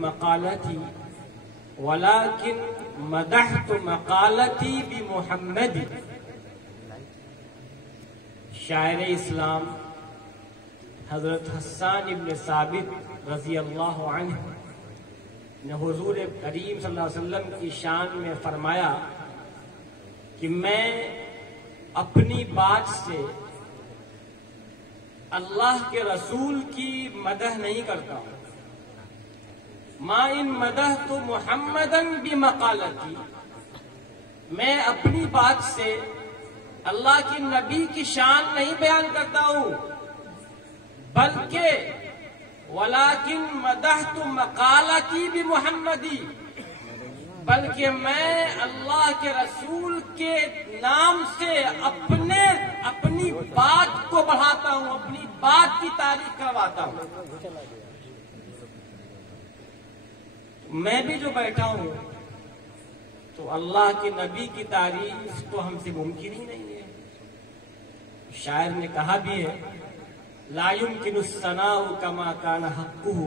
مقالتی ولكن مدحت مقالتی بمحمد. شاعر اسلام حضرت حسان ابن ثابت رضی اللہ عنہ نے حضور کریم صلی اللہ علیہ وسلم کی شان میں فرمایا کہ میں اپنی بات سے اللہ کے رسول کی مدح نہیں کرتا ہوں. ما ان مدحت محمدًا بمقالتی، میں اپنی بات سے اللہ کے نبی کی شان نہیں بیان کرتا ہوں، بلکہ ولیکن مدحت مقالتی بمحمدی، بلکہ میں اللہ کے رسول کے نام سے اپنی بات کو بڑھاتا ہوں، اپنی بات کی تعریف کرواتا ہوں. میں بھی جو بیٹھا ہوں تو اللہ کے نبی کی تعریف تو ہم سے ممکن ہی نہیں ہے. شاعر نے کہا بھی ہے لا يمكن الثناء كما كان حقه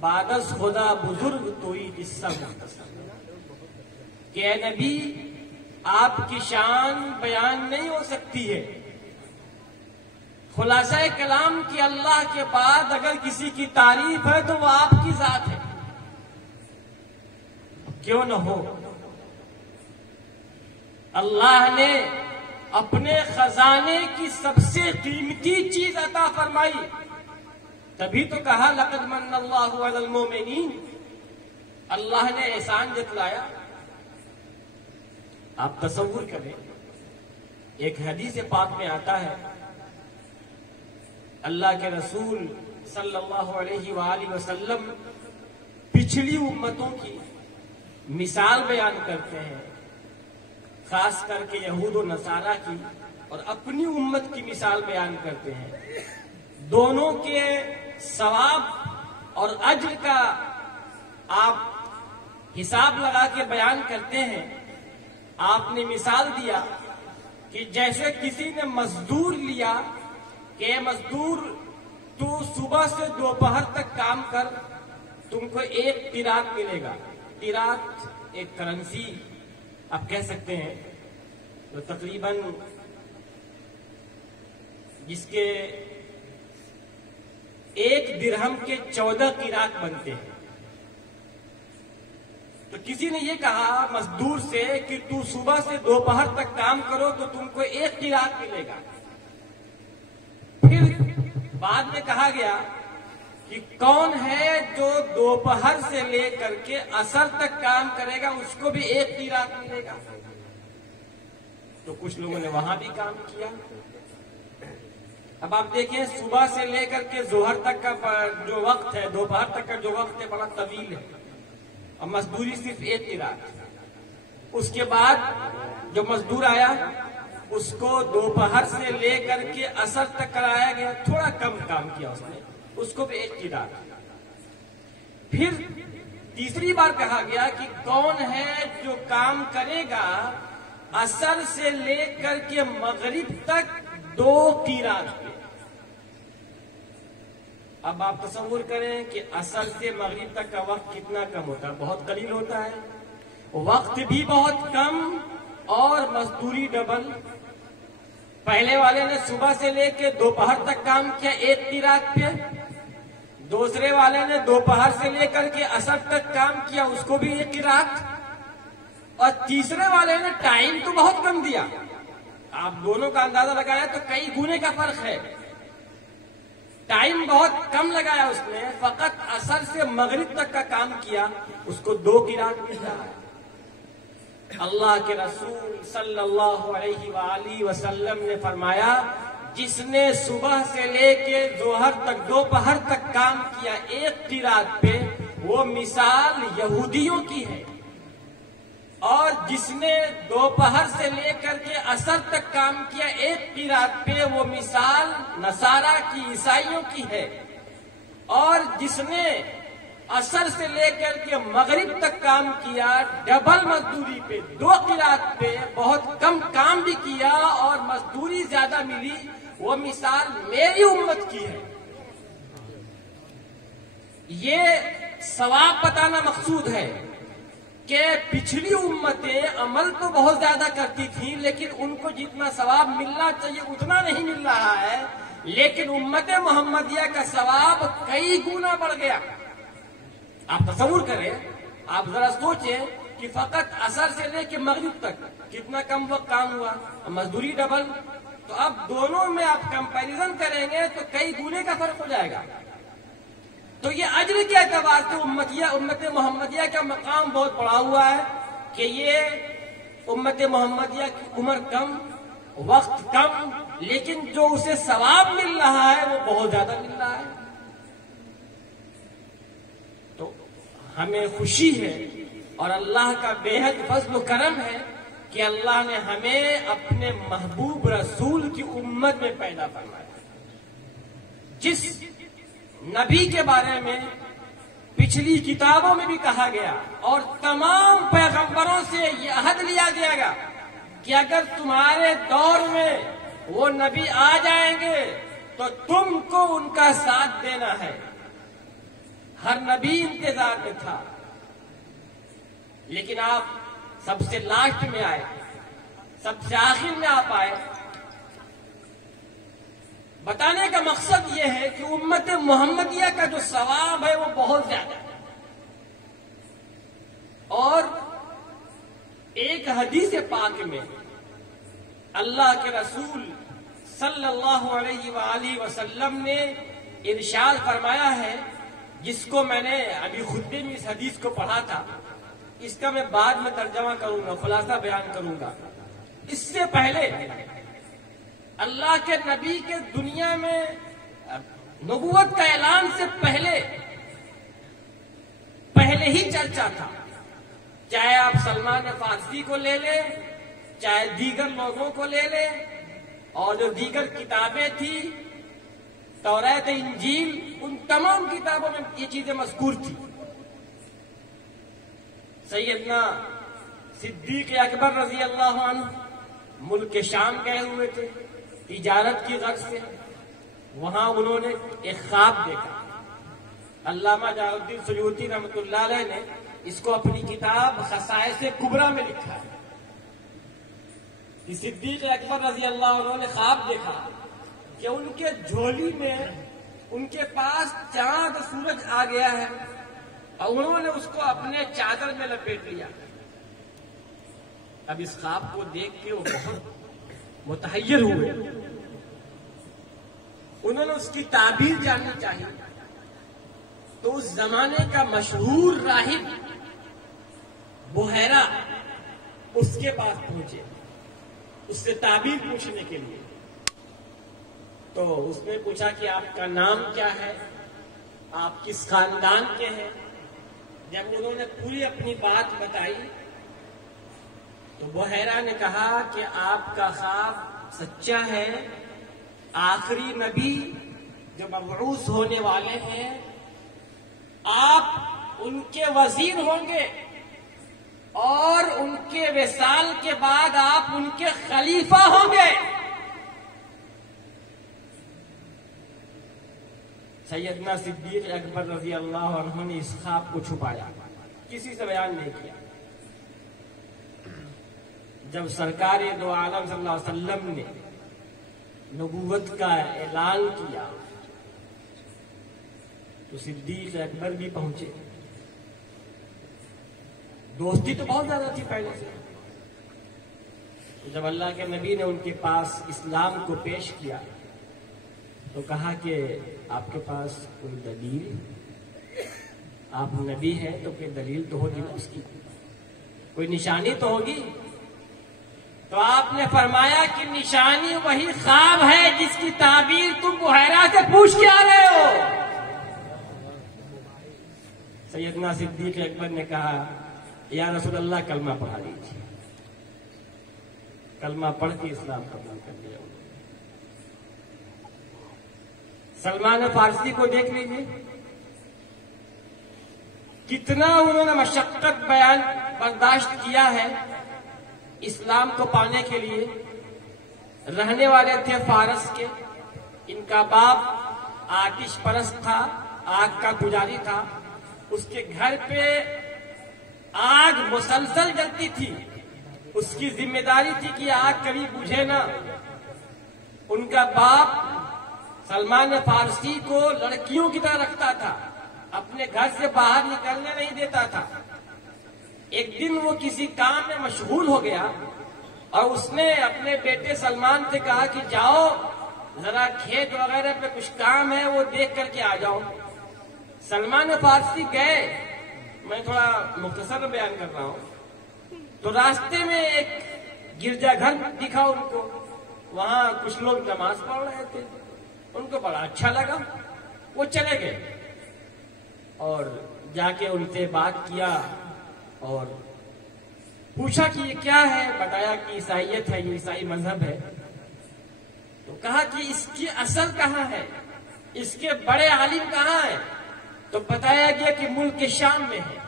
بعد از خدا بزرگ توئی قصہ مختصر، کہ اے نبی آپ کی شان بیان نہیں ہو سکتی ہے. خلاصہ کلام کی اللہ کے بعد اگر کسی کی تعریف ہے تو وہ آپ کی ذات ہے. کیوں نہ ہو، اللہ نے اپنے خزانے کی سب سے قیمتی چیز عطا فرمائی، تبھی تو کہا لقد من اللہ علی المؤمنین، اللہ نے احسان جتلایا. آپ تصور کریں، ایک حدیث پاک میں آتا ہے اللہ کے رسول صلی اللہ علیہ وآلہ وسلم پچھلی امتوں کی مثال بیان کرتے ہیں، خاص کر کے یہود و نصارہ کی، اور اپنی امت کی مثال بیان کرتے ہیں. دونوں کے ثواب اور اجر کا آپ حساب لگا کے بیان کرتے ہیں. آپ نے مثال دیا کہ جیسے کسی نے مزدور لیا کہ مزدور تو صبح سے دوپہر تک کام کر، تم کو ایک قیراط ملے گا. قیراط ایک کرنسی آپ کہہ سکتے ہیں، تو تقریباً جس کے 1 درہم کے 14 قیراط بنتے ہیں. تو کسی نے یہ کہا مزدور سے کہ تو صبح سے دوپہر تک کام کرو تو تم کو 1 قیراط ملے گا. پھر بعد میں کہا گیا کہ کون ہے جو دوپہر سے لے کر کے عصر تک کام کرے گا، اس کو بھی 1 قیراط ملے گا. تو کچھ لوگوں نے وہاں بھی کام کیا. اب آپ دیکھیں صبح سے لے کر کے ظہر تک کا جو وقت ہے، دوپہر تک کا جو وقت ہے بڑا طویل ہے، اور مزدوری صرف 1 قیراط. اس کے بعد جو مزدور آیا اس کو دوپہر سے لے کر کے عصر تک کرایا گیا، تھوڑا کم کام کیا اس نے، اس کو بھی 1 قیراط. پھر تیسری بار کہا گیا کہ کون ہے جو کام کرے گا عصر سے لے کر کے مغرب تک 2 قیراط پہ. اب آپ تصور کریں کہ عصر سے مغرب تک کا وقت کتنا کم ہوتا ہے، بہت قلیل ہوتا ہے، وقت بھی بہت کم اور مزدوری ڈبل. پہلے والے نے صبح سے لے کے دوپہر تک کام کیا 1 قیراط پہ، دوسرے والے نے دوپہر سے لے کر کے عصر تک کام کیا، اس کو بھی 1 قیراط، اور تیسرے والے نے ٹائم تو بہت کم دیا. آپ دونوں کا اندازہ لگایا تو کئی گنے کا فرق ہے. ٹائم بہت کم لگایا اس نے، فقط عصر سے مغرب تک کا کام کیا، اس کو 2 قیراط مل رہا ہے. اللہ کے رسول صلی اللہ علیہ وآلہ وسلم نے فرمایا جس نے صبح سے لے کے ظہر تک دوپہر تک کام کیا 1 قیراط پہ، وہ مثال یہودیوں کی ہے، اور جس نے دوپہر سے لے کر کے عصر تک کام کیا 1 قیراط پہ، وہ مثال نصارہ کی، عیسائیوں کی ہے، اور جس نے عصر سے لے کر کے مغرب تک کام کیا ڈبل مزدوری پہ 2 قیراط پہ، بہت کم کام بھی کیا اور مزدوری زیادہ ملی، وہ مثال میری امت کی ہے. یہ ثواب بتانا مقصود ہے کہ پچھلی امتیں عمل تو بہت زیادہ کرتی تھیں، لیکن ان کو جتنا ثواب ملنا چاہیے اتنا نہیں مل رہا ہے، لیکن امت محمدیہ کا ثواب کئی گنا بڑھ گیا۔ آپ تصور کریں، آپ ذرا سوچیں کہ فقط عصر سے لے کے مغرب تک کتنا کم وقت کام ہوا، مزدوری ڈبل، تو اب دونوں میں آپ کمپیریزن کریں گے تو کئی گنے کا فرق ہو جائے گا۔ تو یہ اجر کے اعتبار سے امت محمدیہ کا مقام بہت بڑا ہوا ہے کہ یہ امت محمدیہ کی عمر کم، وقت کم، لیکن جو اسے ثواب مل رہا ہے وہ بہت زیادہ مل رہا ہے۔ تو ہمیں خوشی ہے اور اللہ کا بے حد فضل و کرم ہے کہ اللہ نے ہمیں اپنے محبوب رسول کی امت میں پیدا فرمایا، جس نبی کے بارے میں پچھلی کتابوں میں بھی کہا گیا اور تمام پیغمبروں سے یہ عہد لیا گیا گا کہ اگر تمہارے دور میں وہ نبی آ جائیں گے تو تم کو ان کا ساتھ دینا ہے۔ ہر نبی انتظار میں تھا، لیکن آپ سب سے لاسٹ میں آئے، سب سے آخر میں آپ آئے۔ بتانے کا مقصد یہ ہے کہ امت محمدیہ کا جو ثواب ہے وہ بہت زیادہ ہے۔ اور ایک حدیث پاک میں اللہ کے رسول صلی اللہ علیہ وآلہ وسلم نے ارشاد فرمایا ہے، جس کو میں نے ابھی خطبے میں اس حدیث کو پڑھا تھا، اس کا میں بعد میں ترجمہ کروں گا، خلاصہ بیان کروں گا۔ اس سے پہلے اللہ کے نبی کے دنیا میں نبوت کا اعلان سے پہلے ہی چرچا تھا، چاہے آپ سلمان فارسی کو لے لیں، چاہے دیگر لوگوں کو لے لیں، اور جو دیگر کتابیں تھیں، توریت، انجیل، ان تمام کتابوں میں یہ چیزیں مذکور تھی۔ سیدنا صدیق اکبر رضی اللہ عنہ ملک شام گئے ہوئے تھے تجارت کی غرض سے، وہاں انہوں نے ایک خواب دیکھا۔ علامہ جلال الدین سیوطی رحمۃ اللہ علیہ نے اس کو اپنی کتاب خصائص کبریٰ میں لکھا ہے کہ صدیق اکبر رضی اللہ عنہ نے خواب دیکھا کہ ان کے جھولی میں ان کے پاس چاند سورج آ گیا ہے اور انہوں نے اس کو اپنے چادر میں لپیٹ لیا۔ اب اس خواب کو دیکھ کے وہ بہت متحیر ہوئے، انہوں نے اس کی تعبیر جاننی چاہیے، تو اس زمانے کا مشہور راہب بحیرہ اس کے پاس پہنچے اس سے تعبیر پوچھنے کے لیے۔ تو اس نے پوچھا کہ آپ کا نام کیا ہے، آپ کس خاندان کے ہیں۔ جب انہوں نے پوری اپنی بات بتائی تو بحیرہ نے کہا کہ آپ کا خواب سچا ہے، آخری نبی جو مبعوث ہونے والے ہیں آپ ان کے وزیر ہوں گے، اور ان کے وصال کے بعد آپ ان کے خلیفہ ہوں گے۔ سیدنا صدیق اکبر رضی اللہ عنہ نے اس خواب کو چھپایا، کسی سے بیان نہیں کیا۔ جب سرکار دو عالم صلی اللہ علیہ وسلم نے نبوت کا اعلان کیا تو صدیق اکبر بھی پہنچے۔ دوستی تو بہت زیادہ تھی پہلے سے۔ جب اللہ کے نبی نے ان کے پاس اسلام کو پیش کیا تو کہا کہ آپ کے پاس کوئی دلیل، آپ نبی ہیں تو کوئی دلیل تو ہوگی نا، اس کی کوئی نشانی تو ہوگی۔ تو آپ نے فرمایا کہ نشانی وہی خواب ہے جس کی تعبیر تم بحیرہ سے پوچھ کے آ رہے ہو۔ سیدنا صدیق اکبر نے کہا یا رسول اللہ کلمہ پڑھا لیجیے۔ کلمہ پڑھ کے اسلام قبول کر لیا۔ سلمان فارسی کو دیکھ لیجیے، کتنا انہوں نے مشقت برداشت کیا ہے اسلام کو پانے کے لیے۔ رہنے والے تھے فارس کے، ان کا باپ آتش پرست تھا، آگ کا پجاری تھا، اس کے گھر پہ آگ مسلسل جلتی تھی. اس کی ذمہ داری تھی کہ آگ کبھی بجھے نہ. ان کا باپ سلمان فارسی کو لڑکیوں کی طرح رکھتا تھا, اپنے گھر سے باہر نکلنے نہیں دیتا تھا. ایک دن وہ کسی کام میں مشغول ہو گیا اور اس نے اپنے بیٹے سلمان سے کہا کہ جاؤ ذرا کھیت وغیرہ پہ کچھ کام ہے وہ دیکھ کر کے آ جاؤ. سلمان فارسی گئے. میں تھوڑا مختصر بیان کر رہا ہوں. تو راستے میں ایک گرجا گھر دکھا ان کو, وہاں کچھ لوگ نماز پڑھ رہے تھے. ان کو بڑا اچھا لگا, وہ چلے گئے اور جا کے ان سے بات کیا اور پوچھا کہ یہ کیا ہے. بتایا کہ عیسائیت ہے, یہ عیسائی مذہب ہے. تو کہا کہ اس کی اصل کہاں ہے, اس کے بڑے عالم کہاں ہیں؟ تو بتایا گیا کہ ملک شام میں ہے.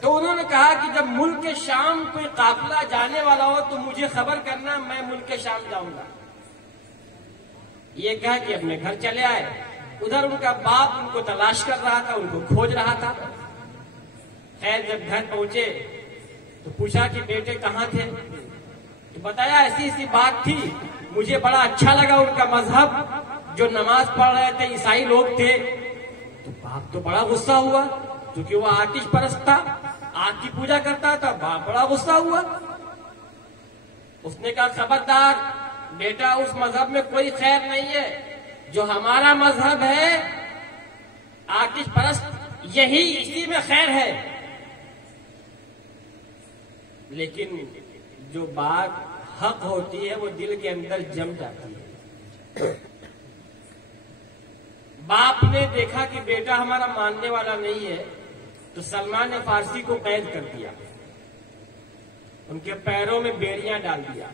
تو انہوں نے کہا کہ جب ملک شام کوئی قافلہ جانے والا ہو تو مجھے خبر کرنا, میں ملک شام جاؤں گا. یہ کہا کہ اپنے گھر چلے آئے. ادھر ان کا باپ ان کو تلاش کر رہا تھا, ان کو کھوج رہا تھا. خیر جب گھر پہنچے تو پوچھا کہ بیٹے کہاں تھے؟ تو بتایا ایسی ایسی بات تھی, مجھے بڑا اچھا لگا ان کا مذہب, جو نماز پڑھ رہے تھے عیسائی لوگ تھے. تو باپ تو بڑا غصہ ہوا کیونکہ وہ آتش پرست تھا, آگ کی پوجا کرتا تھا. باپ بڑا غصہ ہوا. اس نے کہا خبردار بیٹا, اس مذہب میں کوئی خیر نہیں ہے. جو ہمارا مذہب ہے آتش پرست, یہی اسی میں خیر ہے. لیکن جو بات حق ہوتی ہے وہ دل کے اندر جم جاتی ہے. باپ نے دیکھا کہ بیٹا ہمارا ماننے والا نہیں ہے تو سلمان فارسی کو قید کر دیا, ان کے پیروں میں بیڑیاں ڈال دیا.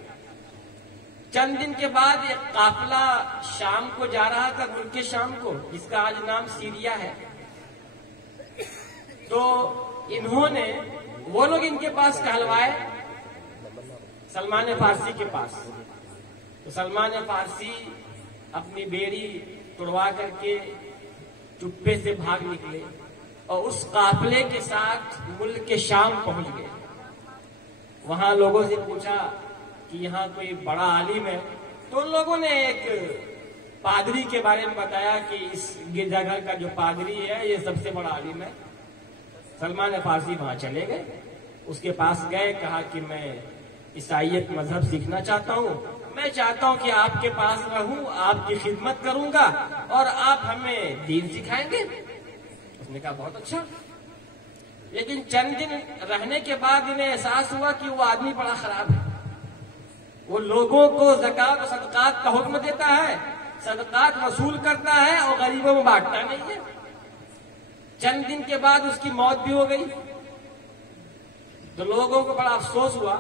چند دن کے بعد ایک قافلہ شام کو جا رہا تھا, ملک شام کو, جس کا آج نام سیریا ہے. تو انہوں نے, وہ لوگ ان کے پاس کہلوائے سلمان فارسی کے پاس. تو سلمان فارسی اپنی بیڑی توڑوا کر کے چپے سے بھاگ نکلے اور اس قافلے کے ساتھ ملک شام پہنچ گئے. وہاں لوگوں سے پوچھا کہ یہاں کوئی بڑا عالم ہے. تو ان لوگوں نے ایک پادری کے بارے میں بتایا کہ اس گرجا گھر کا جو پادری ہے یہ سب سے بڑا عالم ہے. سلمان فارسی وہاں چلے گئے, اس کے پاس گئے, کہا کہ میں عیسائیت مذہب سیکھنا چاہتا ہوں, میں چاہتا ہوں کہ آپ کے پاس رہوں, آپ کی خدمت کروں گا اور آپ ہمیں دین سکھائیں گے. اس نے کہا بہت اچھا. لیکن چند دن رہنے کے بعد انہیں احساس ہوا کہ وہ آدمی بڑا خراب ہے. وہ لوگوں کو زکات و صدقات کا حکم دیتا ہے, صدقات وصول کرتا ہے اور غریبوں میں بانٹتا نہیں ہے. چند دن کے بعد اس کی موت بھی ہو گئی. تو لوگوں کو بڑا افسوس ہوا.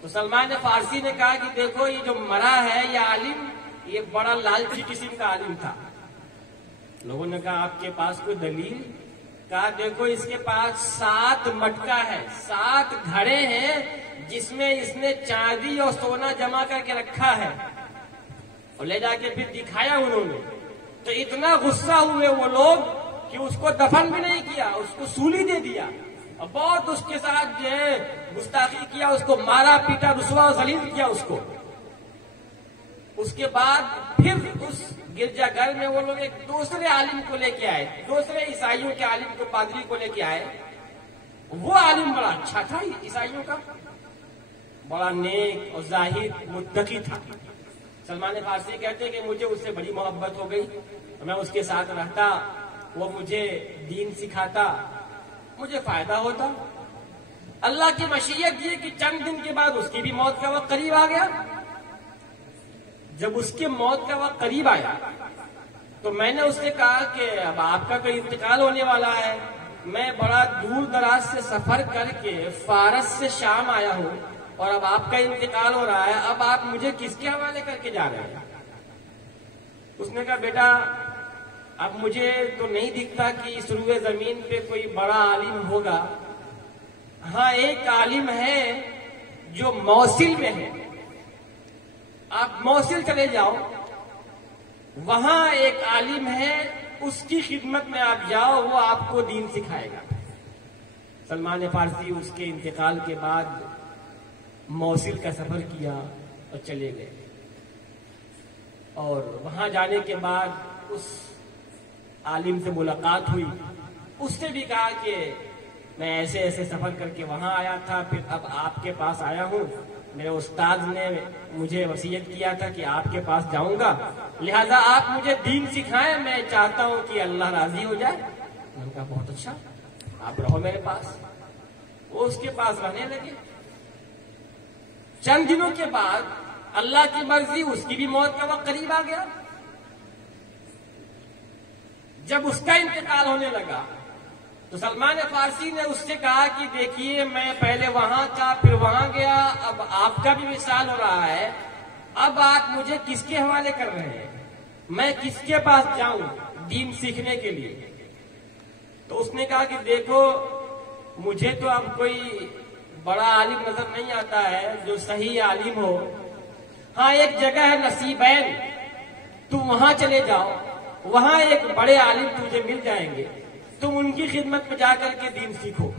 تو سلمان فارسی نے کہا کہ دیکھو یہ جو مرا ہے یہ عالم, یہ بڑا لالچی قسم کا عالم تھا. لوگوں نے کہا آپ کے پاس کوئی دلیل؟ کہا دیکھو اس کے پاس 7 مٹکا ہے, 7 گھڑے ہیں جس میں اس نے چاندی اور سونا جمع کر کے رکھا ہے. اور لے جا کے پھر دکھایا انہوں نے. تو اتنا غصہ ہوئے وہ لوگ کہ اس کو دفن بھی نہیں کیا, اس کو سولی دے دیا اور بہت اس کے ساتھ جو ہے گستاخی کیا, اس کو مارا پیٹا, رسوا و ذلیل کیا اس کو. اس کے بعد پھر اس گرجا گھر میں وہ لوگ ایک دوسرے عالم کو لے کے آئے, دوسرے عیسائیوں کے عالم کو, پادری کو لے کے آئے. وہ عالم بڑا اچھا تھا, عیسائیوں کا بڑا نیک اور زاہد متقی تھا. سلمان فارسی کہتے کہ مجھے اس سے بڑی محبت ہو گئی, میں اس کے ساتھ رہتا, وہ مجھے دین سکھاتا, مجھے فائدہ ہوتا. اللہ کی مشیت یہ کہ چند دن کے بعد اس کی بھی موت کا وقت قریب آ گیا. جب اس کے موت کا وقت قریب آیا تو میں نے اس سے کہا کہ اب آپ کا کوئی انتقال ہونے والا ہے, میں بڑا دور دراز سے سفر کر کے فارس سے شام آیا ہوں اور اب آپ کا انتقال ہو رہا ہے, اب آپ مجھے کس کے حوالے کر کے جا رہے ہیں؟ اس نے کہا بیٹا اب مجھے تو نہیں دکھتا کہ اس روئے زمین پہ کوئی بڑا عالم ہوگا. ہاں ایک عالم ہے جو موصل میں ہے, آپ موصل چلے جاؤ, وہاں ایک عالم ہے اس کی خدمت میں آپ جاؤ، وہ آپ کو دین سکھائے گا۔ سلمان فارسی اس کے انتقال کے بعد موصل کا سفر کیا اور چلے گئے، اور وہاں جانے کے بعد اس عالم سے ملاقات ہوئی۔ اس نے بھی کہا کہ میں ایسے ایسے سفر کر کے وہاں آیا تھا، پھر اب آپ کے پاس آیا ہوں، میرے استاد نے مجھے وصیت کیا تھا کہ آپ کے پاس جاؤں گا، لہذا آپ مجھے دین سکھائیں، میں چاہتا ہوں کہ اللہ راضی ہو جائے۔ میں نے کہا بہت اچھا، آپ رہو میرے پاس۔ وہ اس کے پاس رہنے لگے۔ چند دنوں کے بعد اللہ کی مرضی اس کی بھی موت کا وقت قریب آ گیا۔ جب اس کا انتقال ہونے لگا تو سلمان فارسی نے اس سے کہا کہ دیکھیے میں پہلے وہاں تھا، پھر وہاں گیا، اب آپ کا بھی وصال ہو رہا ہے، اب آپ مجھے کس کے حوالے کر رہے ہیں؟ میں کس کے پاس جاؤں دین سیکھنے کے لیے؟ تو اس نے کہا کہ دیکھو مجھے تو اب کوئی بڑا عالم نظر نہیں آتا ہے جو صحیح عالم ہو، ہاں ایک جگہ ہے نصیبین، تم وہاں چلے جاؤ، وہاں ایک بڑے عالم تجھے مل جائیں گے، تم ان کی خدمت میں جا کر کے دین سیکھو۔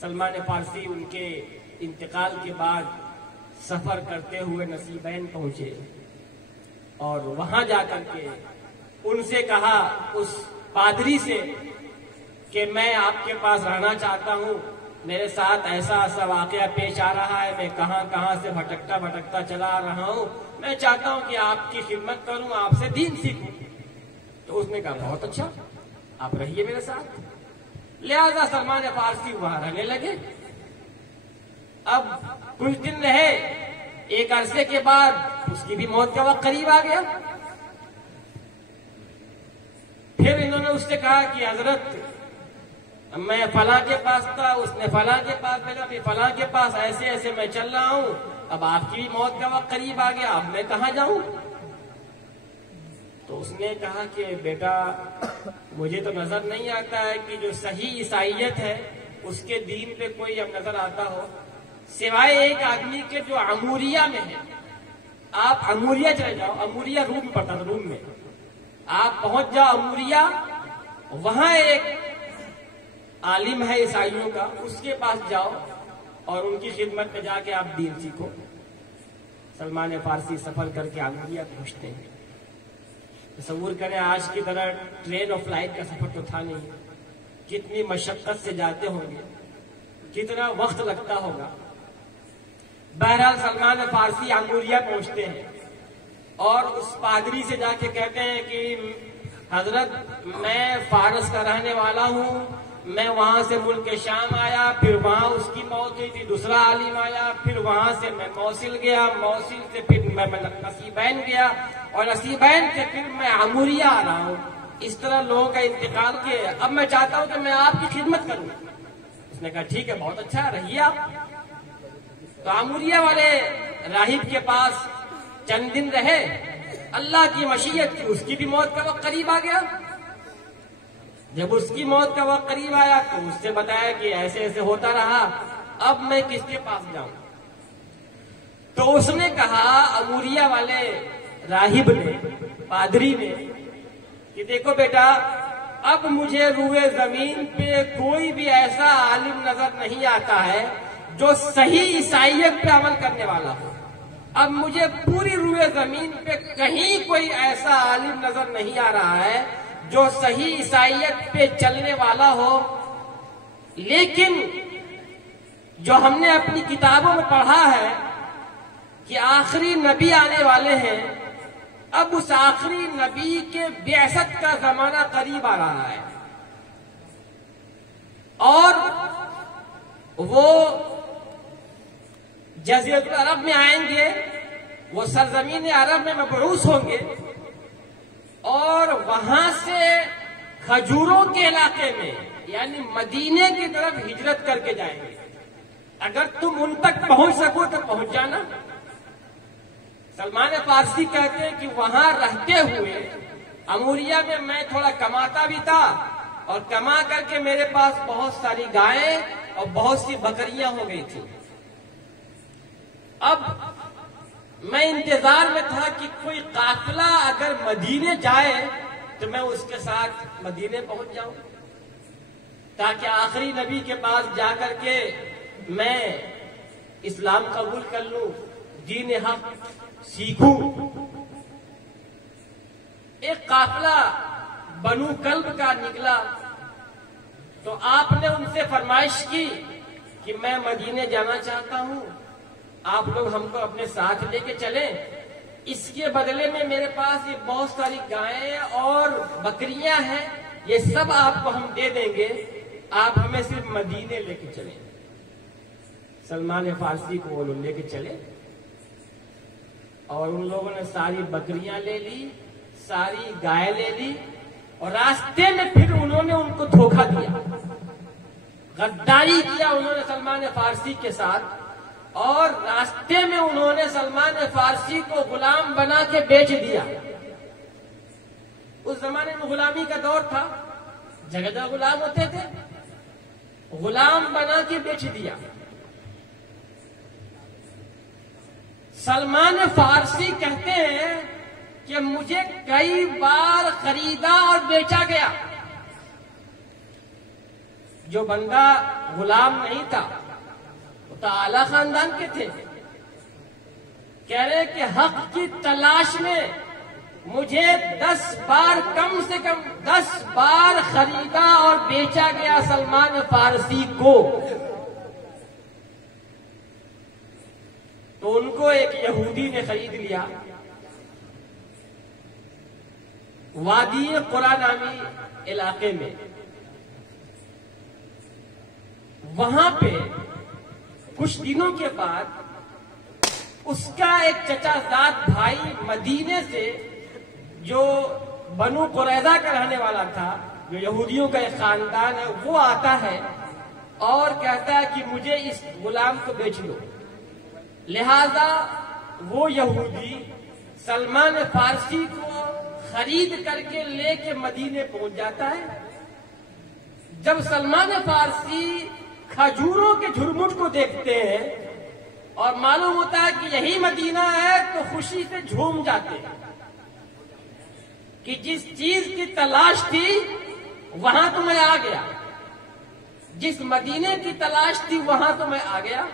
سلمان فارسی ان کے انتقال کے بعد سفر کرتے ہوئے نصیبین پہنچے، اور وہاں جا کر کے ان سے کہا، اس پادری سے، کہ میں آپ کے پاس رہنا چاہتا ہوں، میرے ساتھ ایسا ایسا واقعہ پیش آ رہا ہے، میں کہاں کہاں سے بھٹکتا چلا آ رہا ہوں، میں چاہتا ہوں کہ آپ کی خدمت کروں، آپ سے دین سیکھوں۔ تو اس نے کہا بہت اچھا، آپ رہیے میرے ساتھ۔ لہذا سلمان فارسی وہاں رہنے لگے۔ اب کچھ دن رہے، ایک عرصے کے بعد اس کی بھی موت کا وقت قریب آ گیا۔ پھر انہوں نے اس سے کہا کہ حضرت میں فلاں کے پاس تھا، اس نے فلاں کے پاس بھیجا، پھر فلاں کے پاس، ایسے ایسے میں چل رہا ہوں، اب آپ کی بھی موت کا وقت قریب آ گیا، اب میں کہاں جاؤں؟ تو اس نے کہا کہ بیٹا مجھے تو نظر نہیں آتا ہے کہ جو صحیح عیسائیت ہے اس کے دین پہ کوئی اب نظر آتا ہو، سوائے ایک آدمی کے جو اموریہ میں ہے۔ آپ اموریہ چلے جاؤ، اموریہ روم میں پڑتا تھا، روم میں آپ پہنچ جاؤ اموریہ، وہاں ایک عالم ہے عیسائیوں کا، اس کے پاس جاؤ اور ان کی خدمت میں جا کے آپ دین سیکھو۔ سلمان فارسی سفر کر کے اموریہ پہنچتے ہیں۔ تصور کریں آج کی طرح ٹرین اور فلائٹ کا سفر تو تھا نہیں، کتنی مشقت سے جاتے ہوں گے، کتنا وقت لگتا ہوگا۔ بہرحال سلمان فارسی اموریہ پہنچتے ہیں اور اس پادری سے جا کے کہتے ہیں کہ حضرت میں فارس کا رہنے والا ہوں، میں وہاں سے ملک شام آیا، پھر وہاں اس کی موت ہوئی تھی، دوسرا عالم آیا، پھر وہاں سے میں موصل گیا، موصل سے پھر میں نصیبین گیا، اور نصیبین سے پھر میں اموریہ آ رہا ہوں۔ اس طرح لوگوں کا انتقال کیا، اب میں چاہتا ہوں کہ میں آپ کی خدمت کروں۔ اس نے کہا ٹھیک ہے، بہت اچھا، رہیے آپ۔ تو اموریہ والے راہب کے پاس چند دن رہے، اللہ کی مشیت تھی، اس کی بھی موت کا وقت قریب آ گیا۔ جب اس کی موت کا وقت قریب آیا تو اس سے بتایا کہ ایسے ایسے ہوتا رہا، اب میں کس کے پاس جاؤں؟ تو اس نے کہا اموریہ والے راہب نے، پادری نے، کہ دیکھو بیٹا اب مجھے روئے زمین پہ کوئی بھی ایسا عالم نظر نہیں آتا ہے جو صحیح عیسائیت پہ عمل کرنے والا ہو۔ اب مجھے پوری روئے زمین پہ کہیں کوئی ایسا عالم نظر نہیں آ رہا ہے جو صحیح عیسائیت پہ چلنے والا ہو، لیکن جو ہم نے اپنی کتابوں میں پڑھا ہے کہ آخری نبی آنے والے ہیں، اب اس آخری نبی کے بعثت کا زمانہ قریب آ رہا ہے، اور وہ جزیرۃ العرب میں آئیں گے، وہ سرزمین عرب میں مبعوث ہوں گے، اور وہاں سے کھجوروں کے علاقے میں یعنی مدینے کی طرف ہجرت کر کے جائیں گے۔ اگر تم ان تک پہنچ سکو تو پہنچ جانا۔ سلمان فارسی کہتے ہیں کہ وہاں رہتے ہوئے اموریہ میں تھوڑا کماتا بھی تھا، اور کما کر کے میرے پاس بہت ساری گائیں اور بہت سی بکریاں ہو گئی تھی۔ اب میں انتظار میں تھا کہ کوئی قافلہ اگر مدینے جائے تو میں اس کے ساتھ مدینے پہنچ جاؤں تاکہ آخری نبی کے پاس جا کر کے میں اسلام قبول کر لوں، دین حق سیکھوں۔ ایک قافلہ بنو کلب کا نکلا تو آپ نے ان سے فرمائش کی کہ میں مدینے جانا چاہتا ہوں، آپ لوگ ہم کو اپنے ساتھ لے کے چلیں، اس کے بدلے میں میرے پاس یہ بہت ساری گائیں اور بکریاں ہیں، یہ سب آپ کو ہم دے دیں گے، آپ ہمیں صرف مدینے لے کے چلیں۔ سلمان فارسی کو وہ لوگ لے کے چلے اور ان لوگوں نے ساری بکریاں لے لی، ساری گائے لے لی، اور راستے میں پھر انہوں نے ان کو دھوکہ دیا، غداری کیا انہوں نے سلمان فارسی کے ساتھ، اور راستے میں انہوں نے سلمان فارسی کو غلام بنا کے بیچ دیا۔ اس زمانے میں غلامی کا دور تھا، جگہ جگہ غلام ہوتے تھے، غلام بنا کے بیچ دیا۔ سلمان فارسی کہتے ہیں کہ مجھے کئی بار خریدا اور بیچا گیا۔ جو بندہ غلام نہیں تھا وہ تو اعلیٰ خاندان کے تھے، کہہ رہے کہ حق کی تلاش میں مجھے 10 بار، کم سے کم 10 بار خریدا اور بیچا گیا سلمان فارسی کو۔ تو ان کو ایک یہودی نے خرید لیا، وادی قرا نامی علاقے میں۔ وہاں پہ کچھ دنوں کے بعد اس کا ایک چچا زاد بھائی مدینے سے، جو بنو قریظہ کا رہنے والا تھا، جو یہودیوں کا ایک خاندان ہے، وہ آتا ہے اور کہتا ہے کہ مجھے اس غلام کو بیچ لو۔ لہذا وہ یہودی سلمان فارسی کو خرید کر کے لے کے مدینے پہنچ جاتا ہے۔ جب سلمان فارسی کھجوروں کے جھرمٹ کو دیکھتے ہیں اور معلوم ہوتا ہے کہ یہی مدینہ ہے تو خوشی سے جھوم جاتے ہیں کہ جس چیز کی تلاش تھی وہاں تو میں آ گیا، جس مدینے کی تلاش تھی وہاں تو میں آ گیا۔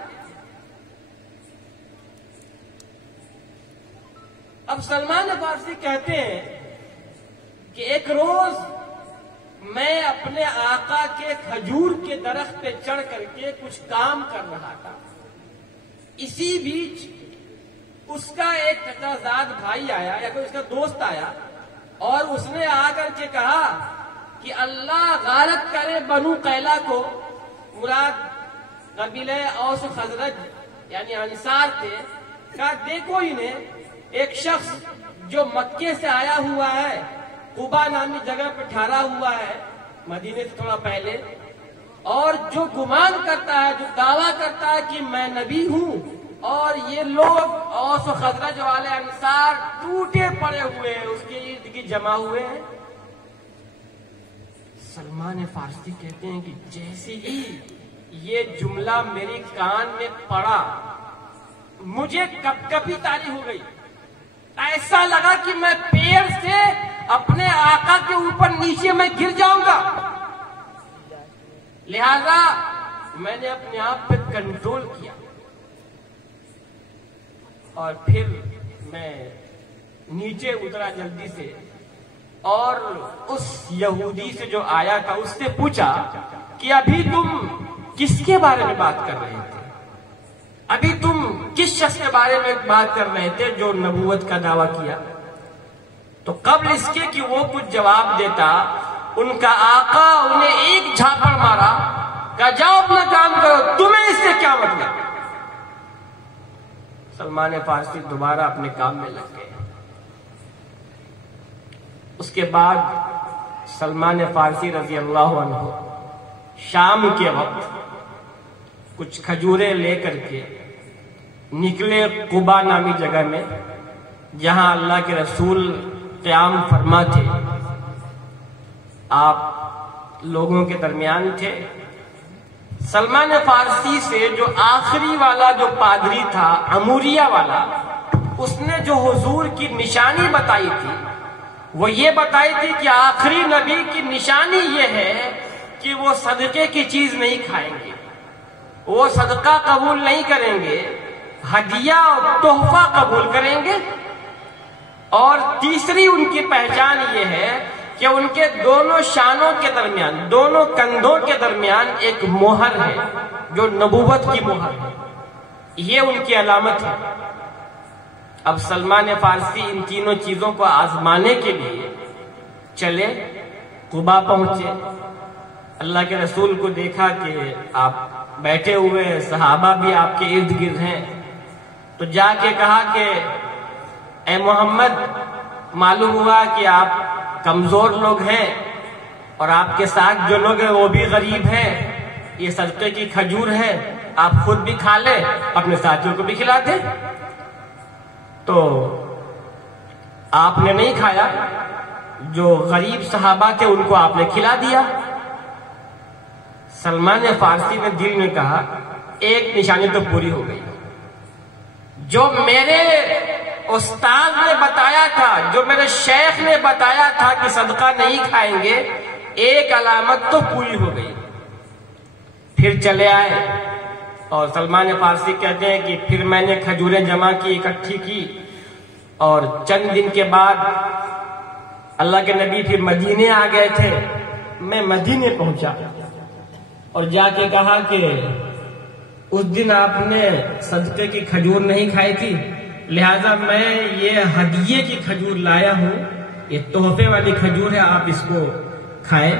اب سلمان فارسی کہتے ہیں کہ ایک روز میں اپنے آقا کے کھجور کے درخت پہ چڑھ کر کے کچھ کام کر رہا تھا، اسی بیچ اس کا ایک چچا زاد بھائی آیا یا کوئی اس کا دوست آیا اور اس نے آ کر کے کہا کہ اللہ غارت کرے بنو قیلا کو، مراد قبیلہ اوس و خزرج یعنی انصار تھے، کہا دیکھو انہیں، ایک شخص جو مکے سے آیا ہوا ہے، قبا نامی جگہ پہ ٹھہرا ہوا ہے مدینے سے تھوڑا پہلے، اور جو گمان کرتا ہے، جو دعویٰ کرتا ہے کہ میں نبی ہوں، اور یہ لوگ اوس و خزرج والے انصار ٹوٹے پڑے ہوئے ہیں، اس کے ارد گرد جمع ہوئے ہیں۔ سلمان فارسی کہتے ہیں کہ جیسے ہی یہ جملہ میری کان میں پڑا مجھے کپ کپی تاری ہو گئی، ایسا لگا کہ میں پیر سے اپنے آقا کے اوپر نیچے میں گر جاؤں گا۔ لہذا میں نے اپنے آپ پہ کنٹرول کیا اور پھر میں نیچے اترا جلدی سے، اور اس یہودی سے جو آیا تھا اس سے پوچھا کہ ابھی تم کس کے بارے میں بات کر رہے تھے، ابھی تم کس شخص کے بارے میں بات کر رہے تھے جو نبوت کا دعویٰ کیا؟ تو قبل اس کے کہ وہ کچھ جواب دیتا، ان کا آقا انہیں ایک جھاپڑ مارا، کہا جاؤ اپنا کام کرو، تمہیں اس سے کیا مطلب؟ سلمان فارسی دوبارہ اپنے کام میں لگ گئے۔ اس کے بعد سلمان فارسی رضی اللہ عنہ شام کے وقت کچھ کھجوریں لے کر کے نکلے قبا نامی جگہ میں، جہاں اللہ کے رسول قیام فرما تھے، آپ لوگوں کے درمیان تھے۔ سلمان فارسی سے جو آخری والا جو پادری تھا، اموریہ والا، اس نے جو حضور کی نشانی بتائی تھی وہ یہ بتائی تھی کہ آخری نبی کی نشانی یہ ہے کہ وہ صدقے کی چیز نہیں کھائیں گے، وہ صدقہ قبول نہیں کریں گے، ہدیہ اور تحفہ قبول کریں گے۔ اور تیسری ان کی پہچان یہ ہے کہ ان کے دونوں شانوں کے درمیان، دونوں کندھوں کے درمیان ایک مہر ہے جو نبوت کی مہر ہے، یہ ان کی علامت ہے۔ اب سلمان فارسی ان تینوں چیزوں کو آزمانے کے لیے چلے، قبا پہنچے، اللہ کے رسول کو دیکھا کہ آپ بیٹھے ہوئے، صحابہ بھی آپ کے ارد گرد ہیں، تو جا کے کہا کہ اے محمد، معلوم ہوا کہ آپ کمزور لوگ ہیں اور آپ کے ساتھ جو لوگ ہیں وہ بھی غریب ہیں، یہ صدقے کی کھجور ہے، آپ خود بھی کھا لیں، اپنے ساتھیوں کو بھی کھلا دیں۔ تو آپ نے نہیں کھایا، جو غریب صحابہ تھے ان کو آپ نے کھلا دیا۔ سلمان فارسی نے دل میں کہا ایک نشانی تو پوری ہو گئی، جو میرے استاد نے بتایا تھا، جو میرے شیخ نے بتایا تھا کہ صدقہ نہیں کھائیں گے، ایک علامت تو پوری ہو گئی۔ پھر چلے آئے اور سلمان فارسی کہتے ہیں کہ پھر میں نے کھجوریں جمع کی، اکٹھی کی، اور چند دن کے بعد اللہ کے نبی پھر مدینے آ گئے تھے، میں مدینے پہنچا اور جا کے کہا کہ اس دن آپ نے صدقے کی کھجور نہیں کھائی تھی، لہذا میں یہ ہدیے کی کھجور لایا ہوں، یہ تحفے والی کھجور ہے، آپ اس کو کھائیں۔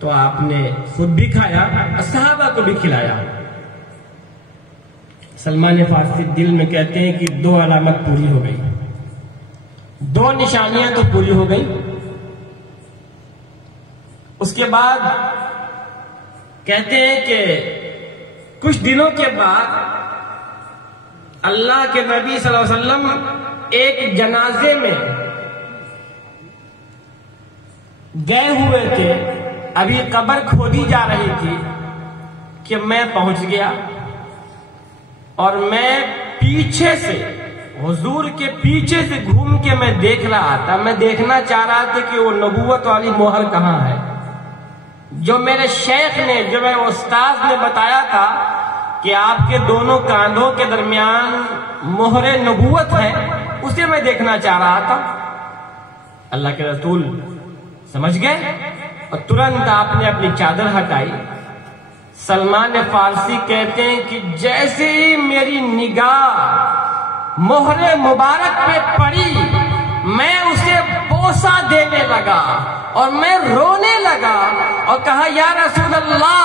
تو آپ نے خود بھی کھایا، صحابہ کو بھی کھلایا۔ سلمان فارسی دل میں کہتے ہیں کہ دو علامت پوری ہو گئی، دو نشانیاں تو پوری ہو گئی۔ اس کے بعد کہتے ہیں کہ کچھ دنوں کے بعد اللہ کے نبی صلی اللہ علیہ وسلم ایک جنازے میں گئے ہوئے تھے، ابھی قبر کھودی جا رہی تھی کہ میں پہنچ گیا اور میں پیچھے سے، حضور کے پیچھے سے گھوم کے میں دیکھ رہا تھا، میں دیکھنا چاہ رہا تھا کہ وہ نبوت والی مہر کہاں ہے، جو میرے شیخ نے، جو میرے استاد نے بتایا تھا کہ آپ کے دونوں کاندھوں کے درمیان مہر نبوت ہے، اسے میں دیکھنا چاہ رہا تھا۔ اللہ کے رسول سمجھ گئے اور ترنت آپ نے اپنی چادر ہٹائی۔ سلمان فارسی کہتے ہیں کہ جیسے ہی میری نگاہ مہر مبارک پہ پڑی، میں اسے بوسہ دینے لگا اور میں رونے لگا اور کہا یا رسول اللہ،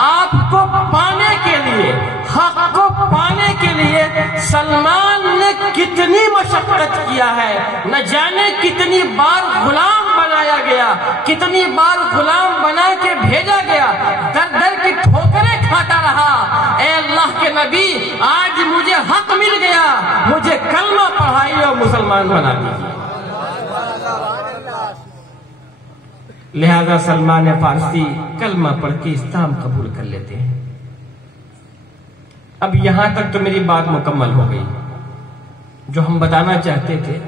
آپ کو پانے کے لیے، حق کو پانے کے لیے سلمان نے کتنی مشقت کیا ہے، نہ جانے کتنی بار غلام بنایا گیا، کتنی بار غلام بنا کے بھیجا گیا، در در کی ٹھوکریں کھاتا رہا۔ اے اللہ کے نبی، آج مجھے حق مل گیا، مجھے کلمہ پڑھائیے اور مسلمان بنا دیجیے۔ لہذا سلمان فارسی کلمہ پڑھ کے اسلام قبول کر لیتے ہیں۔ اب یہاں تک تو میری بات مکمل ہو گئی۔ جو ہم بتانا چاہتے تھے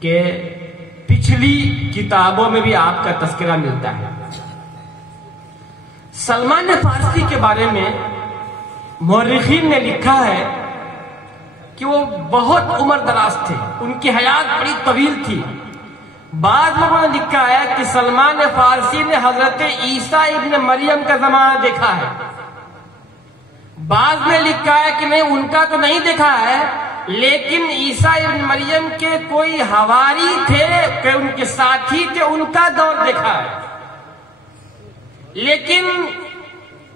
کہ پچھلی کتابوں میں بھی آپ کا تذکرہ ملتا ہے۔ سلمان فارسی کے بارے میں مورخین نے لکھا ہے کہ وہ بہت عمر دراز تھے، ان کی حیات بڑی طویل تھی۔ بعض لوگوں نے لکھا ہے کہ سلمان فارسی نے حضرت عیسیٰ ابن مریم کا زمانہ دیکھا ہے، بعض نے لکھا ہے کہ نہیں، ان کا تو نہیں دیکھا ہے، لیکن عیسیٰ ابن مریم کے کوئی حواری تھے کہ ان کے ساتھی تھے، ان کا دور دیکھا ہے۔ لیکن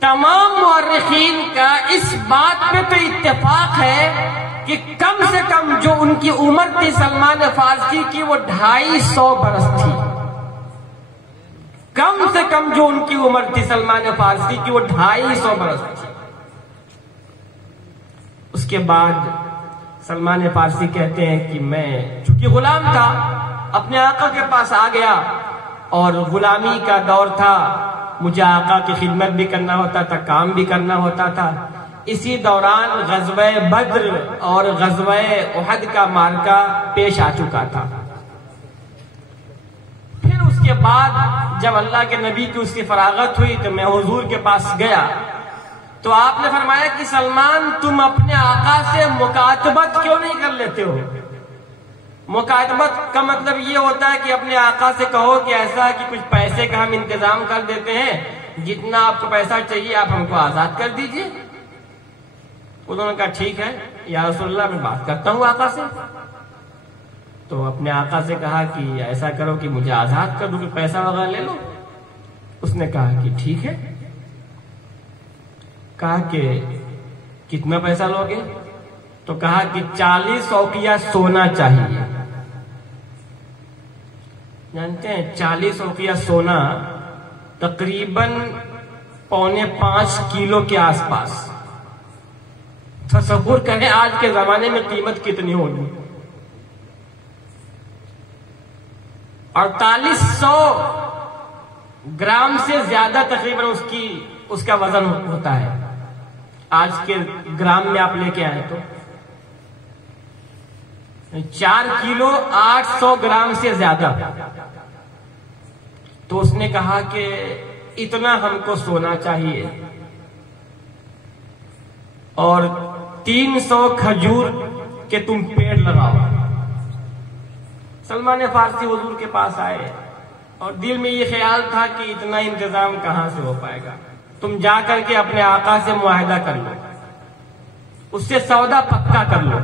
تمام مورخین کا اس بات پہ تو اتفاق ہے کہ کم سے کم جو ان کی عمر تھی سلمان فارسی کی، وہ 250 برس تھی۔ کم سے کم جو ان کی عمر تھی سلمان فارسی کی، وہ 250 برس تھی۔ اس کے بعد سلمان فارسی کہتے ہیں کہ میں چونکہ غلام تھا، اپنے آقا کے پاس آ گیا اور غلامی کا دور تھا، مجھے آقا کی خدمت بھی کرنا ہوتا تھا، کام بھی کرنا ہوتا تھا۔ اسی دوران غزوہ بدر اور غزوہ احد کا معرکہ پیش آ چکا تھا۔ کے بعد جب اللہ کے نبی کی اس کی فراغت ہوئی تو میں حضور کے پاس گیا تو آپ نے فرمایا کہ سلمان تم اپنے آقا سے مکاتبت کیوں نہیں کر لیتے ہو؟ مکاتبت کا مطلب یہ ہوتا ہے کہ اپنے آقا سے کہو کہ ایسا کہ کچھ پیسے کا ہم انتظام کر دیتے ہیں، جتنا آپ کو پیسہ چاہیے آپ ہم کو آزاد کر دیجئے۔ انہوں نے کہا ٹھیک ہے یا رسول اللہ میں بات کرتا ہوں آقا سے۔ تو اپنے آقا سے کہا کہ ایسا کرو کہ مجھے آزاد کر دو کہ پیسہ وغیرہ لے لو۔ اس نے کہا کہ ٹھیک ہے۔ کہا کہ کتنا پیسہ لوگے؟ تو کہا کہ 40 اوقیہ سونا چاہیے۔ جانتے ہیں 40 اوقیہ سونا تقریباً 4.25 کلو کے آس پاس۔ تصور کریں آج کے زمانے میں قیمت کتنی ہوگی۔ 4800 گرام سے زیادہ تقریباً اس کا وزن ہوتا ہے۔ آج کے گرام میں آپ لے کے آئے تو 4 کلو 800 گرام سے زیادہ۔ تو اس نے کہا کہ اتنا ہم کو سونا چاہیے اور 300 کھجور کے تم پیڑ لگاؤ۔ سلمان فارسی حضور کے پاس آئے اور دل میں یہ خیال تھا کہ اتنا انتظام کہاں سے ہو پائے گا، تم جا کر کے اپنے آقا سے معاہدہ کر لو، اس سے سودا پکا کر لو،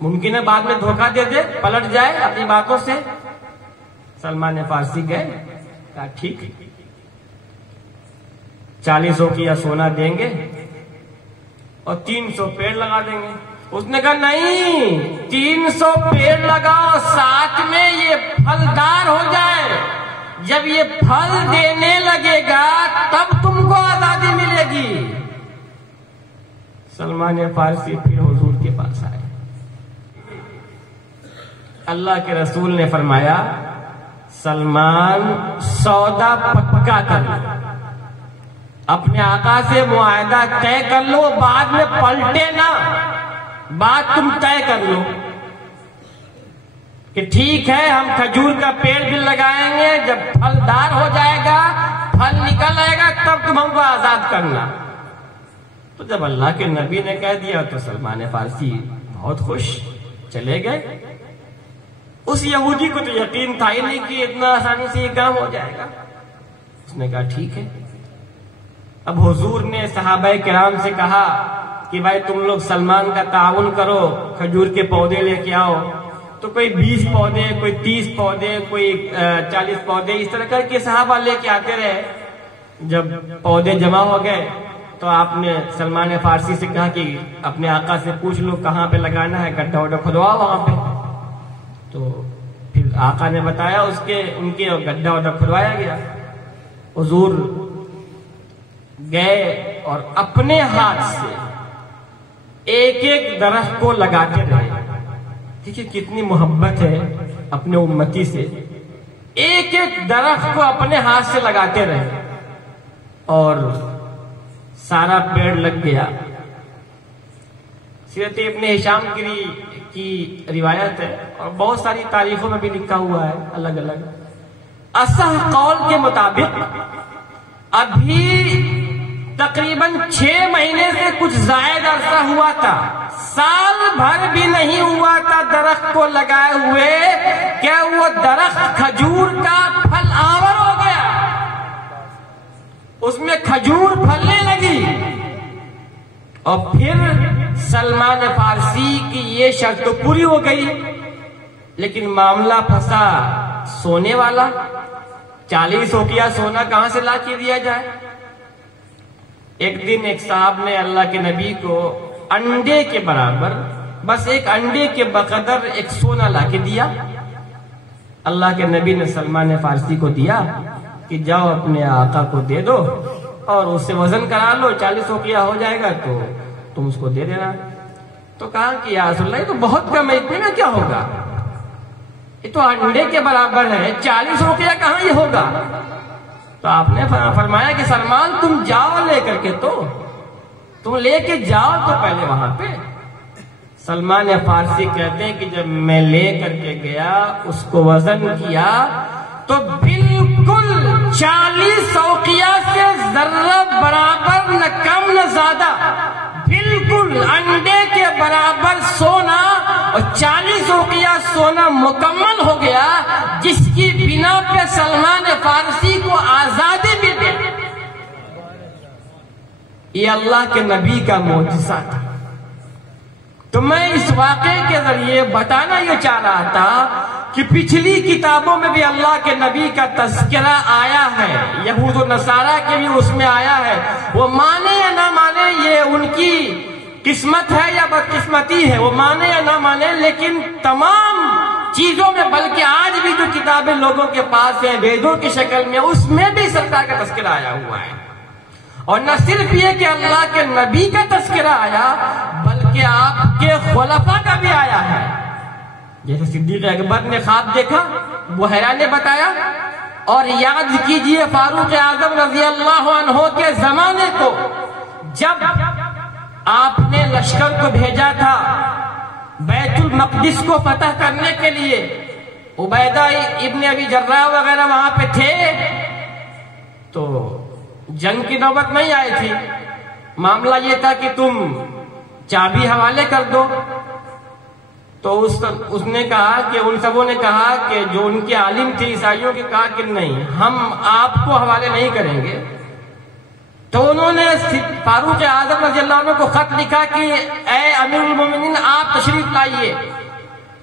ممکن ہے بعد میں دھوکہ دے دے، پلٹ جائے اپنی باتوں سے۔ سلمان فارسی گئے، کہا ٹھیک 40 اوقیہ سونا دیں گے اور 300 پیڑ لگا دیں گے۔ اس نے کہا نہیں، 300 پیڑ لگاؤ، ساتھ میں یہ پھلدار ہو جائے، جب یہ پھل دینے لگے گا تب تم کو آزادی ملے گی۔ سلمان فارسی پھر حضور کے پاس آئے۔ اللہ کے رسول نے فرمایا سلمان سودا پکا کر لو، اپنے آقا سے معاہدہ طے کر لو، بعد میں پلٹے نہ، بات تم طے کر لو کہ ٹھیک ہے ہم کھجور کا پیڑ بھی لگائیں گے، جب پھلدار ہو جائے گا، پھل نکل آئے گا تب تم ہم کو آزاد کرنا۔ تو جب اللہ کے نبی نے کہہ دیا تو سلمان فارسی بہت خوش، چلے گئے۔ اس یہودی کو تو یقین تھا ہی نہیں کہ اتنا آسانی سے یہ کام ہو جائے گا۔ اس نے کہا ٹھیک ہے۔ اب حضور نے صحابہ کرام سے کہا کہ بھائی تم لوگ سلمان کا تعاون کرو، کھجور کے پودے لے کے آؤ۔ تو کوئی 20 پودے، کوئی 30 پودے، کوئی 40 پودے، اس طرح کر کے صحابہ لے کے آتے رہے۔ جب پودے جمع ہو گئے تو آپ نے سلمان فارسی سے کہا کہ اپنے آقا سے پوچھ لو کہاں پہ لگانا ہے، گڈھا وڈھا کھدواؤ وہاں پہ۔ تو پھر آقا نے بتایا ان کے گڈھا وڈھا کھدوایا گیا۔ حضور گئے اور اپنے ہاتھ سے ایک ایک درخت کو لگاتے رہے۔ دیکھیے کتنی محبت ہے اپنے امتی سے، ایک ایک درخت کو اپنے ہاتھ سے لگاتے رہے اور سارا پیڑ لگ گیا۔ سیرت ابن ہشام کی روایت ہے اور بہت ساری تاریخوں میں بھی لکھا ہوا ہے الگ الگ۔ اصح قول کے مطابق ابھی تقریباً 6 مہینے سے کچھ زائد عرصہ ہوا تھا، سال بھر بھی نہیں ہوا تھا درخت کو لگائے ہوئے کہ وہ درخت کھجور کا پھل آور ہو گیا، اس میں کھجور پھلنے لگی۔ اور پھر سلمان فارسی کی یہ شرط تو پوری ہو گئی، لیکن معاملہ پھنسا سونے والا۔ 40 اوقیہ سونا کہاں سے لا کے دیا جائے؟ ایک دن ایک صاحب نے اللہ کے نبی کو انڈے کے برابر، بس ایک انڈے کے بقدر ایک سونا لا کے دیا۔ اللہ کے نبی نے سلمان فارسی کو دیا کہ جاؤ اپنے آقا کو دے دو اور اس سے وزن کرا لو، 40 اوقیہ ہو جائے گا تو تم اس کو دے دینا۔ تو کہا کہ یا رسول اللہ یہ تو بہت کم ہے، اتنے میں کیا ہوگا، یہ تو انڈے کے برابر ہے، 40 اوقیہ کہاں یہ ہوگا؟ تو آپ نے فرمایا کہ سلمان تم جاؤ لے کر کے، تو تم لے کے جاؤ تو پہلے وہاں پہ۔ سلمان فارسی کہتے ہیں کہ جب میں لے کر کے گیا اس کو وزن کیا تو بالکل 40 اوقیہ سے ذرہ برابر، نہ کم نہ زیادہ، بالکل انڈے کے برابر سونا اور 40 اوقیہ سونا مکمل ہو گیا، جس کی بنا پہ سلمان فارسی کو آزادی مل گئی۔ یہ اللہ کے نبی کا معجزہ تھا۔ تو میں اس واقعے کے ذریعے بتانا یہ چاہ رہا تھا کہ پچھلی کتابوں میں بھی اللہ کے نبی کا تذکرہ آیا ہے، یہود و نصارہ کے بھی اس میں آیا ہے، وہ مانے یا نہ مانے یہ ان کی قسمت ہے یا بدقسمتی ہے، وہ مانے یا نہ مانے، لیکن تمام چیزوں میں، بلکہ آج بھی جو کتابیں لوگوں کے پاس ہیں ویدوں کی شکل میں، اس میں بھی سرکار کا تذکرہ آیا ہوا ہے۔ اور نہ صرف یہ کہ اللہ کے نبی کا تذکرہ آیا، بلکہ آپ کے خلفاء کا بھی آیا ہے۔ جیسے صدیق اکبر نے خواب دیکھا، بحیرہ نے بتایا، اور یاد کیجئے فاروق اعظم رضی اللہ عنہ کے زمانے کو، جب آپ نے لشکر کو بھیجا تھا بیت المقدس کو فتح کرنے کے لیے، عبیدہ ابن ابی جراح وغیرہ وہاں پہ تھے، تو جنگ کی نوبت نہیں آئی تھی، معاملہ یہ تھا کہ تم چابی حوالے کر دو۔ تو اس نے کہا کہ ان سبوں نے کہا کہ جو ان کے عالم تھے عیسائیوں کے، کہا کہ نہیں، ہم آپ کو حوالے نہیں کریں گے۔ تو انہوں نے فاروق اعظم رضی اللہ عنہ کو خط لکھا کہ اے امیر المومنین آپ تشریف لائیے۔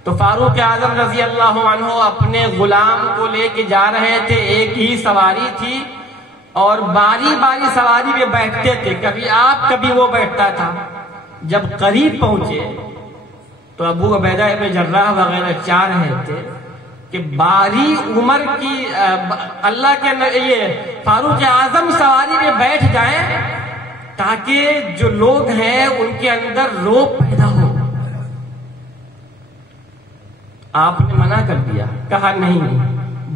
تو فاروق اعظم رضی اللہ عنہ اپنے غلام کو لے کے جا رہے تھے، ایک ہی سواری تھی اور باری باری سواری میں بیٹھتے تھے، کبھی آپ کبھی وہ بیٹھتا تھا۔ جب قریب پہنچے تو ابو عبیدہ ابن جراح وغیرہ چاہ رہے تھے کہ باری عمر کی اللہ کے یہ فاروق اعظم سواری میں بیٹھ جائیں تاکہ جو لوگ ہیں ان کے اندر رعب پیدا ہو۔ آپ نے منع کر دیا، کہا نہیں،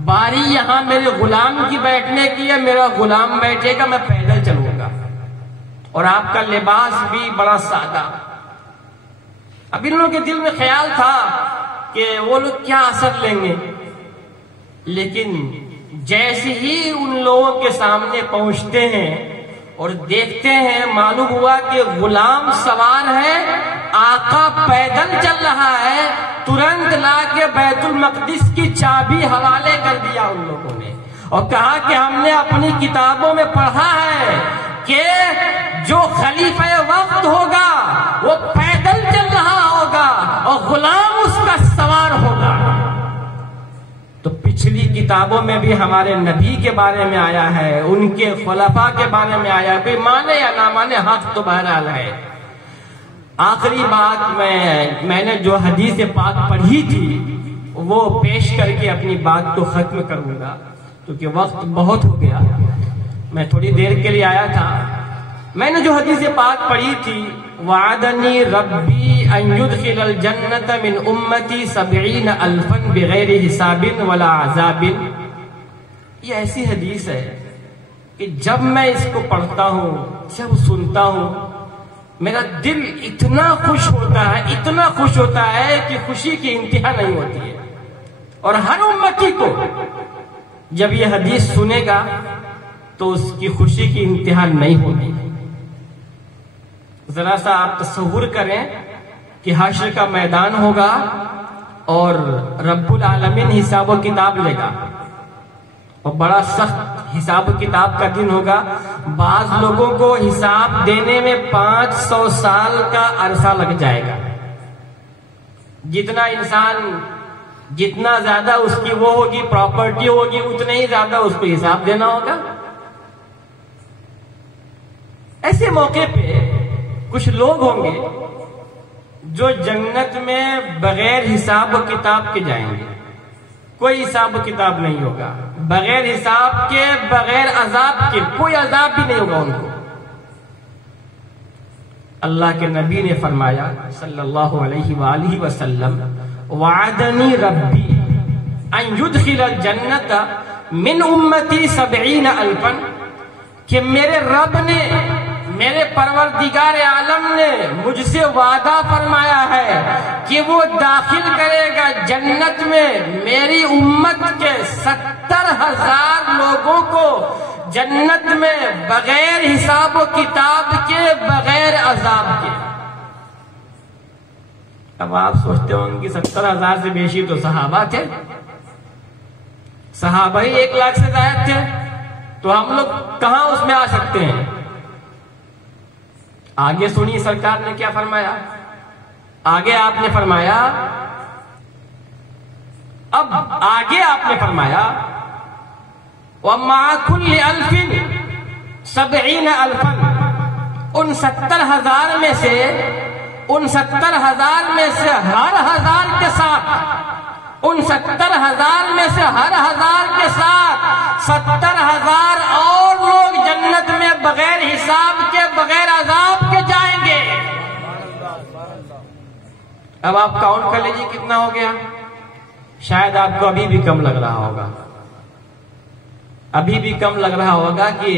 باری یہاں میرے غلام کی بیٹھنے کی ہے، میرا غلام بیٹھے گا، میں پیدل چلوں گا، اور آپ کا لباس بھی بڑا سادہ۔ اب ان لوگوں کے دل میں خیال تھا کہ وہ لوگ کیا اثر لیں گے، لیکن جیسے ہی ان لوگوں کے سامنے پہنچتے ہیں اور دیکھتے ہیں، معلوم ہوا کہ غلام سوار ہے، آقا پیدل چل رہا ہے، ترنت لا کے بیت المقدس کی چابی حوالے کر دیا ان لوگوں نے، اور کہا کہ ہم نے اپنی کتابوں میں پڑھا ہے کہ جو خلیفہ وقت ہوگا وہ پیدل چل رہا ہوگا اور غلام اس کا سوار ہوگا۔ تو پچھلی کتابوں میں بھی ہمارے نبی کے بارے میں آیا ہے، ان کے خلفاء کے بارے میں آیا ہے، کوئی مانے یا نہ مانے، حق تو بہرحال ہے۔ آخری بات میں نے جو حدیث پاک پڑھی تھی وہ پیش کر کے اپنی بات کو ختم کروں گا، کیونکہ وقت بہت ہو گیا، میں تھوڑی دیر کے لیے آیا تھا۔ میں نے جو حدیث پاک پڑھی تھی، وعدنی ربی ان یدخل الجنت من امتی 70,000 بغیر حساب ولا عذاب، یہ ایسی حدیث ہے کہ جب میں اس کو پڑھتا ہوں، جب سنتا ہوں، میرا دل اتنا خوش ہوتا ہے، اتنا خوش ہوتا ہے کہ خوشی کی انتہا نہیں ہوتی ہے۔ اور ہر امتی کو جب یہ حدیث سنے گا تو اس کی خوشی کی انتہا نہیں ہوگی۔ ذرا سا آپ تصور کریں کہ حشر کا میدان ہوگا اور رب العالمین حساب و کتاب لے گا، اور بڑا سخت حساب و کتاب کا دن ہوگا۔ بعض لوگوں کو حساب دینے میں 500 سال کا عرصہ لگ جائے گا۔ جتنا انسان، جتنا زیادہ اس کی وہ ہوگی پراپرٹی ہوگی، اتنے ہی زیادہ اس کو حساب دینا ہوگا۔ ایسے موقع پہ کچھ لوگ ہوں گے جو جنت میں بغیر حساب و کتاب کے جائیں گے، کوئی حساب و کتاب نہیں ہوگا، بغیر حساب کے، بغیر عذاب کے، کوئی عذاب بھی نہیں ہوگا ان کو۔ اللہ کے نبی نے فرمایا صلی اللہ علیہ وآلہ وسلم، وعدنی ربی ان یدخل الجنت من امتی 70,000، کہ میرے رب نے میرے پروردگار عالم نے مجھ سے وعدہ فرمایا ہے کہ وہ داخل کرے گا جنت میں میری امت کے 70,000 لوگوں کو جنت میں بغیر حساب و کتاب کے، بغیر عذاب کے۔ اب آپ سوچتے ہوں کہ 70,000 سے بیشی تو صحابہ تھے، صحابہ ہی 1 لاکھ سے زائد تھے، تو ہم لوگ کہاں اس میں آ سکتے ہیں؟ آگے سنی سرکار نے کیا فرمایا؟ آگے آپ نے فرمایا، اب آگے آپ نے فرمایا وَمَعَ كُلِّ أَلْفٍ 70,000 ان 70,000 میں سے ہر 1000 کے ساتھ، ان 70,000 میں سے ہر 1000 کے ساتھ 70,000 اور لوگ جنت میں بغیر حساب کے، بغیر عذاب کے جائیں گے۔ اب آپ کاؤنٹ کر لیجیے کتنا ہو گیا۔ شاید آپ کو ابھی بھی کم لگ رہا ہوگا، ابھی بھی کم لگ رہا ہوگا کہ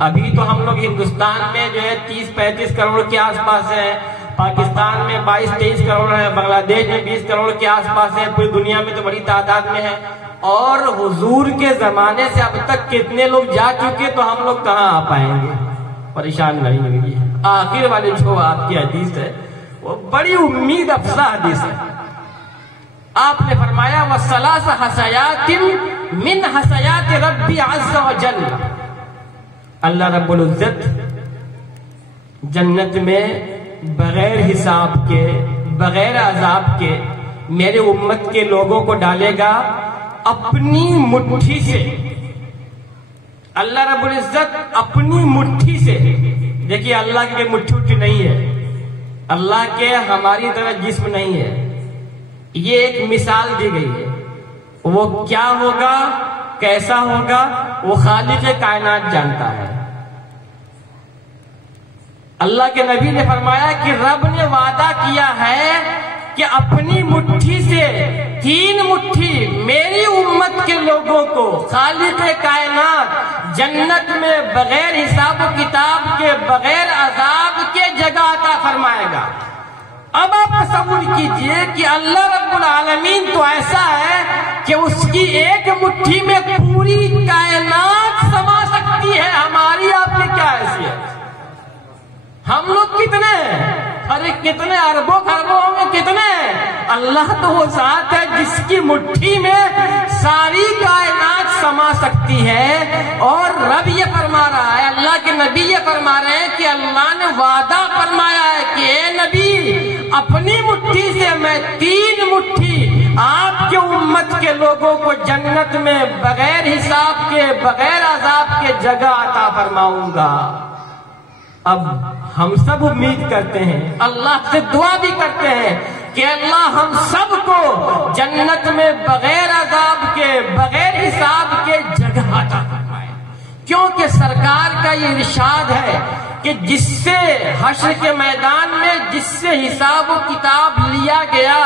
ابھی تو ہم لوگ ہندوستان میں جو ہے 30-35 کروڑ کے آس پاس ہیں، پاکستان میں 22-23 کروڑ ہے، بنگلہ دیش میں 20 کروڑ کے آس پاس ہے، پوری دنیا میں تو بڑی تعداد میں ہے۔ اور حضور کے زمانے سے اب تک کتنے لوگ جا چکے تو ہم لوگ کہاں آ پائیں گے؟ پریشان نہیں ہوگی۔ آخر والے جو آپ کی حدیث ہے وہ بڑی امید افزا حدیث ہے۔ آپ نے فرمایا وَثَلَاثَ حَسَيَاتٍ مِّنْ حَسَيَاتِ رَبِّ عَزَّ وَجَلَّ، اللہ رب العزت جنت میں بغیر حساب کے، بغیر عذاب کے میرے امت کے لوگوں کو ڈالے گا اپنی مٹھی سے۔ اللہ رب العزت اپنی مٹھی سے، دیکھیے اللہ کے مٹھی اٹھی نہیں ہے، اللہ کے ہماری طرح جسم نہیں ہے، یہ ایک مثال دی گئی ہے۔ وہ کیا ہوگا، کیسا ہوگا، وہ خالق کائنات جانتا ہے۔ اللہ کے نبی نے فرمایا کہ رب نے وعدہ کیا ہے کہ اپنی مٹھی سے 3 مٹھی میری امت کے لوگوں کو خالق کائنات جنت میں بغیر حساب و کتاب کے، بغیر عذاب کے جگہ عطا فرمائے گا۔ اب آپ تصور کیجئے کہ اللہ رب العالمین تو ایسا ہے کہ اس کی ایک مٹھی میں پوری کائنات سما سکتی ہے، ہماری آپ کی کیا حیثیت؟ ہم لوگ کتنے ہیں؟ ارے کتنے اربوں خربوں ہوں گے، کتنے ہیں؟ اللہ تو وہ ذات ہے جس کی مٹھی میں ساری کائنات سما سکتی ہے۔ اور رب یہ فرما رہا ہے، اللہ کے نبی یہ فرما رہے ہیں کہ اللہ نے وعدہ فرمایا ہے کہ اے نبی، اپنی مٹھی سے میں 3 مٹھی آپ کے امت کے لوگوں کو جنت میں بغیر حساب کے، بغیر عذاب کے جگہ عطا فرماؤں گا۔ اب ہم سب امید کرتے ہیں، اللہ سے دعا بھی کرتے ہیں کہ اللہ ہم سب کو جنت میں بغیر عذاب کے، بغیر حساب کے جگہ عطا فرمائے، کیونکہ سرکار کا یہ ارشاد ہے کہ جس سے حشر کے میدان میں جس سے حساب و کتاب لیا گیا،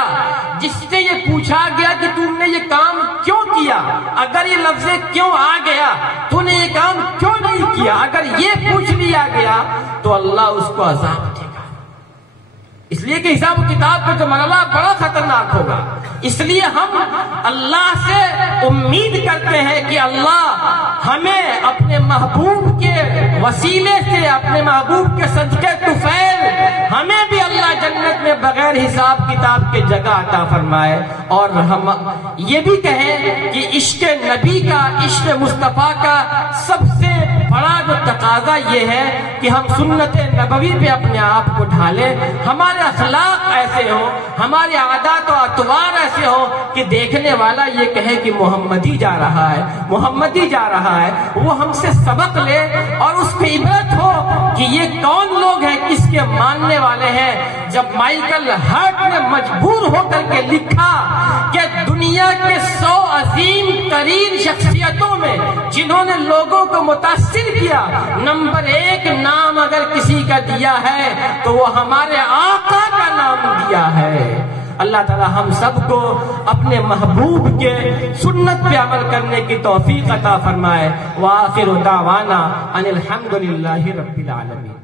جس سے یہ پوچھا گیا کہ تم نے یہ کام کیوں کیا، اگر یہ لفظ کیوں آ گیا، تو نے یہ کام کیوں نہیں کیا، اگر یہ پوچھ لیا گیا تو اللہ اس کو عذاب دے گا۔ اس لیے کہ حساب و کتاب کا جو مرحلہ بڑا خطرناک ہوگا، اس لیے ہم اللہ سے امید کرتے ہیں کہ اللہ ہمیں اپنے محبوب کے وسیلے سے، اپنے محبوب کے صدقے طفیل ہمیں بھی اللہ جنت میں بغیر حساب کتاب کے جگہ عطا فرمائے۔ اور ہم یہ بھی کہیں کہ عشق نبی کا، عشق مصطفیٰ کا سب سے بڑا جو تقاضا یہ ہے کہ ہم سنت نبوی پہ اپنے آپ کو ڈھالیں، ہمارے اخلاق ایسے ہوں، ہمارے عادات و اطوار ایسے ہوں کہ دیکھنے والا یہ کہے کہ محمد ہی جا رہا ہے، محمد ہی جا رہا ہے، وہ ہم سے سبق لے اور اس پہ عبرت ہو کہ یہ کون لوگ ہیں، کس کے ماننے والے ہیں۔ جب مائیکل ہارٹ نے مجبور ہو کر کے لکھا کہ دنیا کے 100 عظیم ترین شخصیتوں میں جنہوں نے لوگوں کو متاثر کیا، نمبر 1 نام اگر کسی کا دیا ہے تو وہ ہمارے آقا کا نام دیا ہے۔ اللہ تعالی ہم سب کو اپنے محبوب کے سنت پہ عمل کرنے کی توفیق عطا فرمائے۔ وآخر دعوانا ان الحمد للہ رب العالمین۔